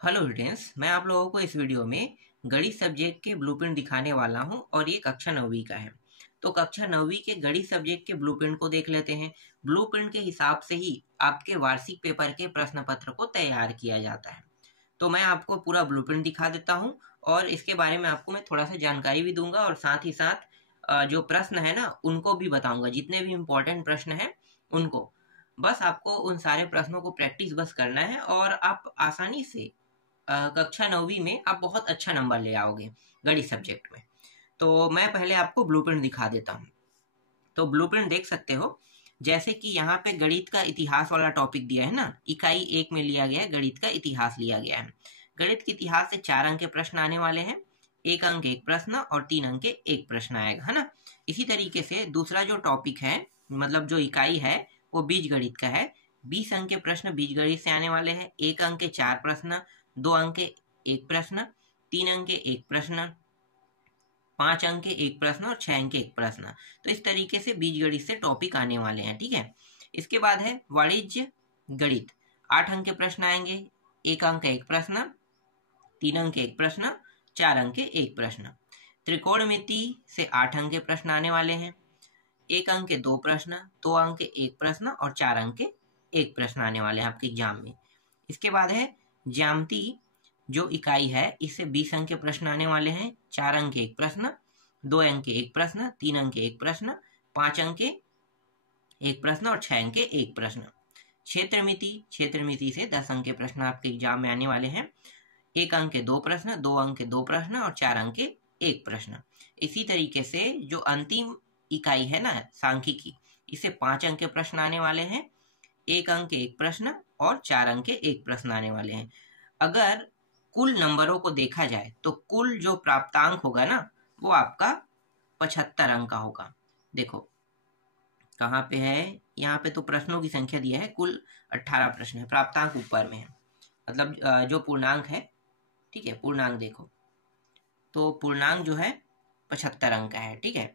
Hello students, मैं आप लोगों को इस वीडियो में गणित सब्जेक्ट के ब्लूप्रिंट दिखाने वाला हूं और ये कक्षा 9वीं का है। तो कक्षा 9वीं के गणित सब्जेक्ट के ब्लूप्रिंट को देख लेते हैं। ब्लूप्रिंट के हिसाब से ही आपके वार्षिक पेपर के प्रश्न पत्र को तैयार किया जाता है। तो मैं आपको पूरा ब्लूप्रिंट दिखा देता हूं और इसके बारे में आपको मैं थोड़ा सा जानकारी भी दूंगा और साथ ही साथ जो प्रश्न है ना उनको भी बताऊंगा। जितने भी इम्पोर्टेंट प्रश्न हैं उनको, बस आपको उन सारे प्रश्नों को प्रैक्टिस बस करना है और आप आसानी से कक्षा 9वीं में आप बहुत अच्छा नंबर ले आओगे गणित सब्जेक्ट में। तो मैं पहले आपको ब्लूप्रिंट दिखा देता हूँ। तो ब्लूप्रिंट देख सकते हो, जैसे कि यहाँ पे गणित का इतिहास वाला टॉपिक दिया है ना, इकाई 1 में लिया गया है, गणित का इतिहास लिया गया है। गणित के इतिहास से 4 अंक के प्रश्न आने वाले हैं। 1 अंक एक प्रश्न और 3 अंक के एक प्रश्न आएगा, है ना। इसी तरीके से दूसरा जो टॉपिक है, मतलब जो इकाई है, वो बीज गणित का है। 20 अंक के प्रश्न बीज गणित से आने वाले हैं। 1 अंक के 4 प्रश्न, 2 अंक के एक प्रश्न, 3 अंक के एक प्रश्न, 5 अंक के एक प्रश्न और 6 अंक के एक प्रश्न। तो इस तरीके से बीजगणित से टॉपिक आने वाले हैं, ठीक है। इसके बाद है वाणिज्य गणित। 8 अंक के प्रश्न आएंगे। 1 अंक का एक प्रश्न, 3 अंक के एक प्रश्न, 4 अंक के एक प्रश्न। त्रिकोणमिति से 8 अंक के प्रश्न आने वाले हैं। 1 अंक के 2 प्रश्न, 2 अंक के एक प्रश्न और 4 अंक के एक प्रश्न आने वाले हैं आपके एग्जाम में। इसके बाद है ज्यामिति जो इकाई है, इससे 20 अंक के प्रश्न आने वाले हैं। 4 अंक के एक प्रश्न, 2 अंक के एक प्रश्न, 3 अंक के एक प्रश्न, 5 अंक के एक प्रश्न और 6 अंक के एक प्रश्न। क्षेत्रमिति से 10 अंक के प्रश्न आपके एग्जाम में आने वाले हैं। 1 अंक के 2 प्रश्न, 2 अंक के 2 प्रश्न और 4 अंक के एक प्रश्न। इसी तरीके से जो अंतिम इकाई है ना सांख्यिकी, इसे 5 अंक के प्रश्न आने वाले हैं। 1 अंक के एक प्रश्न और 4 अंक के एक प्रश्न आने वाले हैं। अगर कुल नंबरों को देखा जाए तो कुल जो प्राप्तांक होगा ना, वो आपका 75 अंक का होगा। देखो कहाँ पे है, यहाँ पे तो प्रश्नों की संख्या दिया है, कुल 18 प्रश्न है, प्राप्तांक ऊपर में है, मतलब जो पूर्णांक है, ठीक है। पूर्णांक देखो तो पूर्णांक जो है 75 अंक का है, ठीक है।